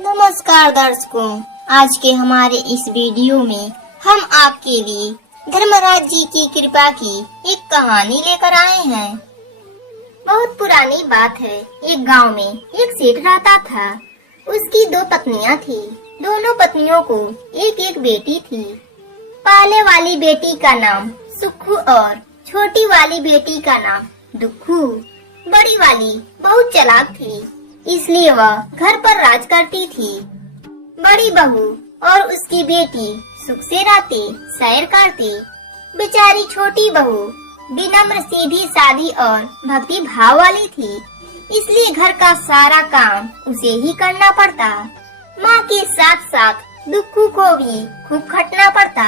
नमस्कार दर्शकों, आज के हमारे इस वीडियो में हम आपके लिए धर्मराज जी की कृपा की एक कहानी लेकर आए हैं। बहुत पुरानी बात है। एक गांव में एक सेठ रहता था। उसकी दो पत्नियां थी। दोनों पत्नियों को एक एक बेटी थी। पहले वाली बेटी का नाम सुक्खू और छोटी वाली बेटी का नाम दुक्खू। बड़ी वाली बहुत चालाक थी, इसलिए वह घर पर राज करती थी। बड़ी बहू और उसकी बेटी सुख से रहते, सैर करते। बेचारी छोटी बहू विनम्र, सीधी सादी और भक्ति भाव वाली थी, इसलिए घर का सारा काम उसे ही करना पड़ता। माँ के साथ साथ दुक्खू को भी खूब खटना पड़ता।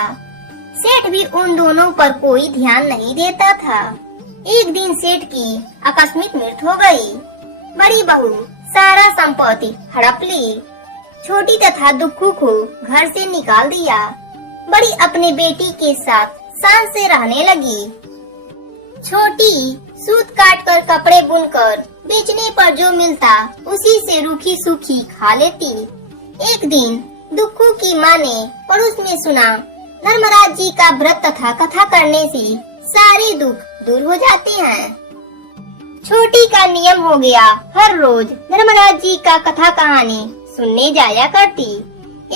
सेठ भी उन दोनों पर कोई ध्यान नहीं देता था। एक दिन सेठ की आकस्मिक मृत्यु हो गई। बड़ी बहू सारा संपत्ति हड़प ली। छोटी तथा दुक्खू को घर से निकाल दिया। बड़ी अपने बेटी के साथ शान से रहने लगी। छोटी सूत काट कर कपड़े बुनकर बेचने पर जो मिलता उसी से रूखी सूखी खा लेती। एक दिन दुक्खू की माँ ने पड़ोस में सुना, धर्मराज जी का व्रत तथा कथा करने से सारे दुख दूर हो जाते हैं। छोटी का नियम हो गया, हर रोज धर्मराज जी का कथा कहानी सुनने जाया करती।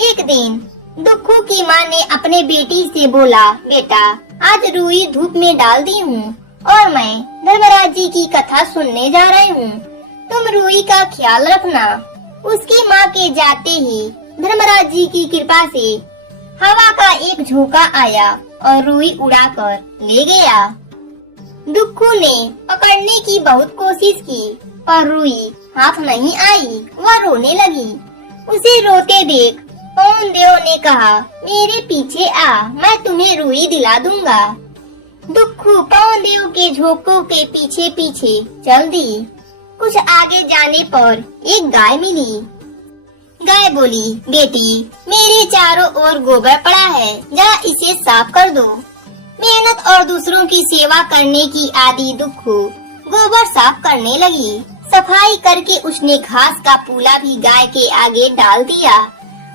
एक दिन दुक्खू की माँ ने अपने बेटी से बोला, बेटा आज रुई धूप में डाल दी हूँ और मैं धर्मराज जी की कथा सुनने जा रही हूँ, तुम रुई का ख्याल रखना। उसकी माँ के जाते ही धर्मराज जी की कृपा से हवा का एक झोंका आया और रुई उड़ाकर ले गया। दुक्खू ने पकड़ने की बहुत कोशिश की, पर रुई हाथ नहीं आई। वह रोने लगी। उसे रोते देख पवन देव ने कहा, मेरे पीछे आ, मैं तुम्हें रुई दिला दूंगा। दुक्खू पवन देव के झोंकों के पीछे पीछे चल दी। कुछ आगे जाने पर एक गाय मिली। गाय बोली, बेटी मेरे चारों ओर गोबर पड़ा है, जा इसे साफ कर दो। मेहनत और दूसरों की सेवा करने की आदि दुक्खू गोबर साफ करने लगी। सफाई करके उसने घास का पूला भी गाय के आगे डाल दिया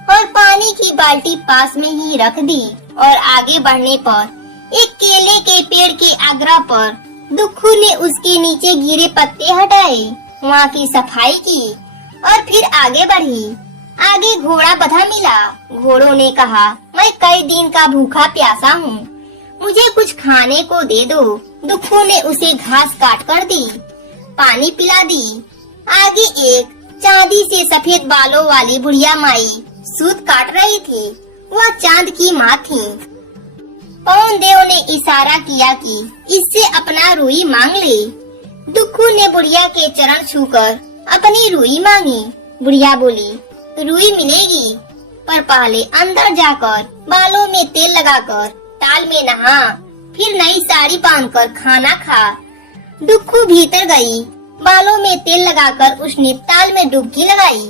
और पानी की बाल्टी पास में ही रख दी। और आगे बढ़ने पर एक केले के पेड़ के आग्रह पर दुक्खू ने उसके नीचे गिरे पत्ते हटाए, वहाँ की सफाई की और फिर आगे बढ़ी। आगे घोड़ा बंधा मिला। घोड़ों ने कहा, मैं कई दिन का भूखा प्यासा हूँ, मुझे कुछ खाने को दे दो। दुक्खू ने उसे घास काट कर दी, पानी पिला दी। आगे एक चांदी से सफेद बालों वाली बुढ़िया माई सूत काट रही थी। वह चांद की माँ थी। पवन देव ने इशारा किया कि इससे अपना रुई मांग ले। दुक्खू ने बुढ़िया के चरण छूकर अपनी रुई मांगी। बुढ़िया बोली, रुई मिलेगी, पर पहले अंदर जाकर बालों में तेल लगाकर ताल में नहा, फिर नई साड़ी पहनकर खाना खा। दुक्खू भीतर गई। बालों में तेल लगाकर उसने ताल में डुबकी लगाई।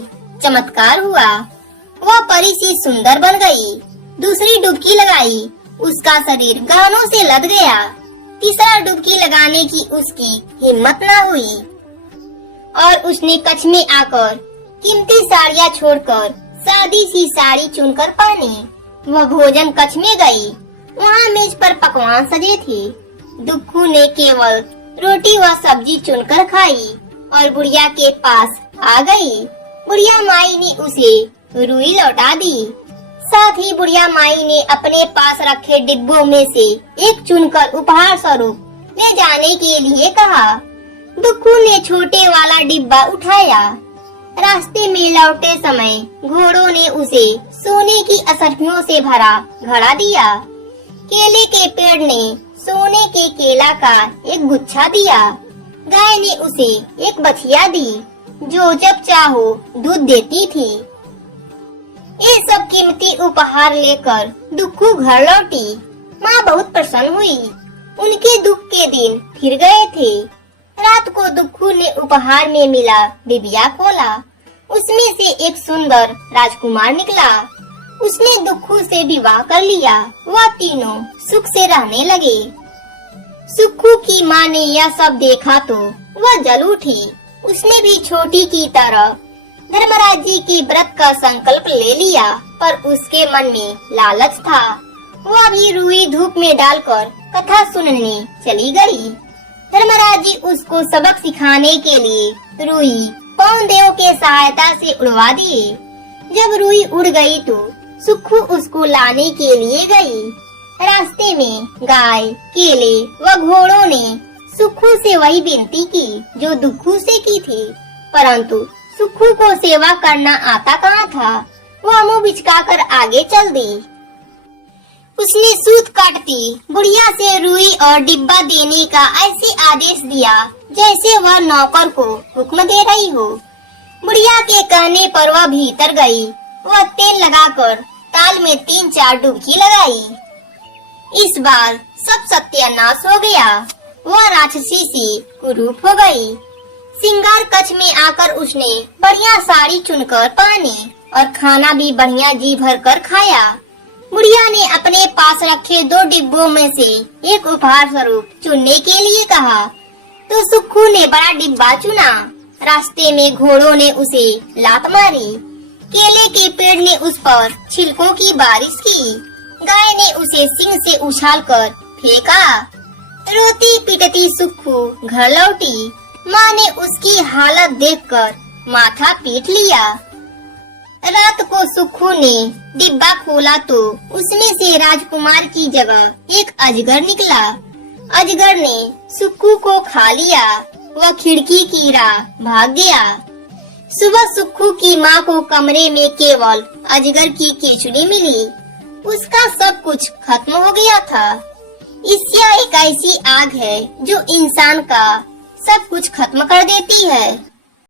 चमत्कार हुआ, वह परी सी सुंदर बन गई। दूसरी डुबकी लगाई, उसका शरीर गानों से लद गया। तीसरा डुबकी लगाने की उसकी हिम्मत न हुई और उसने कच्छ में आकर कीमती साड़ियाँ छोड़कर सादी सी साड़ी चुनकर पहनी। वह भोजन कच्छ में गई। वहाँ मेज पर पकवान सजे थे। दुक्खू ने केवल रोटी व सब्जी चुनकर खाई और बुढ़िया के पास आ गई। बुढ़िया माई ने उसे रुई लौटा दी। साथ ही बुढ़िया माई ने अपने पास रखे डिब्बों में से एक चुनकर उपहार स्वरूप ले जाने के लिए कहा। दुक्खू ने छोटे वाला डिब्बा उठाया। रास्ते में लौटते समय घोड़ों ने उसे सोने की असरफियों से भरा घड़ा दिया। केले के पेड़ ने सोने के केला का एक गुच्छा दिया। गाय ने उसे एक बछिया दी, जो जब चाहो दूध देती थी। ये सब कीमती उपहार लेकर दुक्खू घर लौटी। माँ बहुत प्रसन्न हुई। उनके दुख के दिन फिर गए थे। रात को दुक्खू ने उपहार में मिला डिबिया खोला। उसमें से एक सुंदर राजकुमार निकला। उसने दुक्खू से विवाह कर लिया। वह तीनों सुख से रहने लगे। सुक्खू की माँ ने यह सब देखा तो वह जल उठी। उसने भी छोटी की तरह धर्मराज जी के व्रत का संकल्प ले लिया, पर उसके मन में लालच था। वह भी रुई धूप में डालकर कथा सुनने चली गई। धर्मराज जी उसको सबक सिखाने के लिए रुई पवन देव के सहायता से उड़वा दिए। जब रुई उड़ गई तो सुक्खू उसको लाने के लिए गई। रास्ते में गाय, केले व घोड़ों ने सुक्खू से वही विनती की जो दुक्खू से की थी, परंतु सुक्खू को सेवा करना आता कहाँ था। वह मुँह बिचकाकर आगे चल दी। उसने सूत काटती बुढ़िया से रुई और डिब्बा देने का ऐसे आदेश दिया जैसे वह नौकर को हुक्म दे रही हो। बुढ़िया के कहने पर वह भीतर गई। वह तेल लगाकर ताल में 3-4 डुबकी लगाई। इस बार सब सत्यानाश हो गया। वह राक्षसी सी कुरूप हो गई। सिंगार कक्ष में आकर उसने बढ़िया साड़ी चुनकर पहनी और खाना भी बढ़िया जी भर कर खाया। बुढ़िया ने अपने पास रखे 2 डिब्बों में से एक उपहार स्वरूप चुनने के लिए कहा, तो सुक्खू ने बड़ा डिब्बा चुना। रास्ते में घोड़ों ने उसे लात मारी। केले के पेड़ ने उस पर छिलकों की बारिश की। गाय ने उसे सिंग से उछालकर फेंका। रोती पिटती सुक्खू घर लौटी। माँ ने उसकी हालत देखकर माथा पीट लिया। रात को सुक्खू ने डिब्बा खोला तो उसमें से राजकुमार की जगह एक अजगर निकला। अजगर ने सुक्खू को खा लिया। वह खिड़की की राह भाग गया। सुबह सुक्खू की माँ को कमरे में केवल अजगर की कीचड़ी मिली। उसका सब कुछ खत्म हो गया था। ईर्ष्या एक ऐसी आग है जो इंसान का सब कुछ खत्म कर देती है।